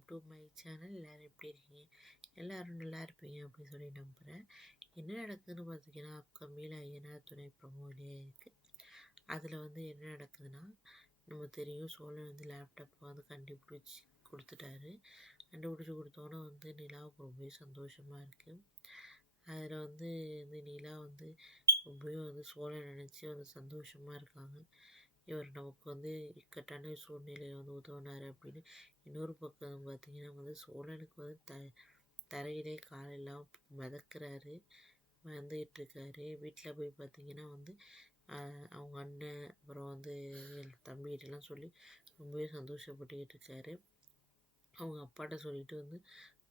Welcome to my channel. எல்லோரும் எப்படி இருக்கீங்க? எல்லோரும் நல்லா இருப்பீங்க அப்படின்னு சொல்லி நம்புகிறேன். என்ன நடக்குதுன்னு பார்த்தீங்கன்னா, அப்கமிங்கில் ஐயனார் துணை ப்ரொமோ இருக்குது. அதில் என்ன நடக்குதுன்னா, நம்ம தெரியும் சோழன் லேப்டாப் கண்டுபிடிச்சி கொடுத்துட்டாரு. கண்டுபிடிச்சி கொடுத்தோன்னே நிலாவுக்கு ரொம்பவே சந்தோஷமாக இருக்குது. அதில் நிலா ரொம்பவே சோழன் நினச்சி சந்தோஷமாக இருக்காங்க. இவர் நமக்கு இக்கட்டான சூழ்நிலையில் உதவுனார் அப்படின்னு. இன்னொரு பக்கம் பார்த்திங்கன்னா சோழனுக்கு தரையிலே காலெல்லாம் மிதக்கிறாரு, வந்துகிட்ருக்காரு. வீட்டில் போய் பார்த்திங்கன்னா அவங்க அண்ணன் அப்புறம் தம்பிகிட்டலாம் சொல்லி ரொம்பவே சந்தோஷப்பட்டுக்கிட்டு இருக்காரு. அவங்க அப்பாட்ட சொல்லிட்டு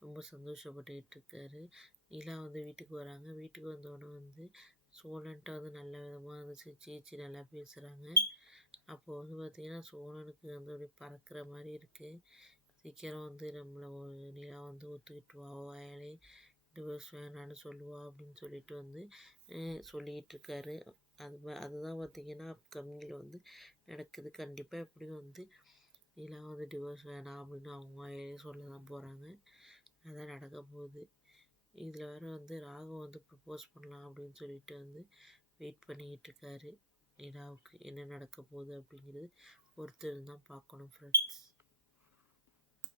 ரொம்ப சந்தோஷப்பட்டுக்கிட்டு இருக்காரு. நிலா வீட்டுக்கு வராங்க. வீட்டுக்கு வந்தோடனே சோழன்ட்ட நல்ல விதமாக சிரிச்சு நல்லா பேசுகிறாங்க. அப்போது பார்த்திங்கன்னா சோழனுக்கு அப்படியே பறக்கிற மாதிரி இருக்குது. சீக்கிரம் நம்மளை நிலா ஒத்துக்கிட்டுருவா, வாயாலே டிவோர்ஸ் வேணான்னு சொல்லுவா அப்படின்னு சொல்லிட்டு சொல்லிக்கிட்டு இருக்காரு. அதுதான் பார்த்திங்கன்னா அப்கமிங்கில் நடக்குது. கண்டிப்பாக எப்படியும் நிலா டிவோர்ஸ் வேணாம் அப்படின்னு அவங்க வாயாலே சொல்ல தான் போகிறாங்க. அதான் நடக்க போகுது. இதில் வேறு ராகம் ப்ரப்போஸ் பண்ணலாம் அப்படின்னு சொல்லிட்டு வெயிட் பண்ணிக்கிட்டு இருக்காரு. நிலாவுக்கு என்ன நடக்க போகுது அப்படிங்கிறது பொறுத்து தான் பார்க்கணும் ஃப்ரெண்ட்ஸ்.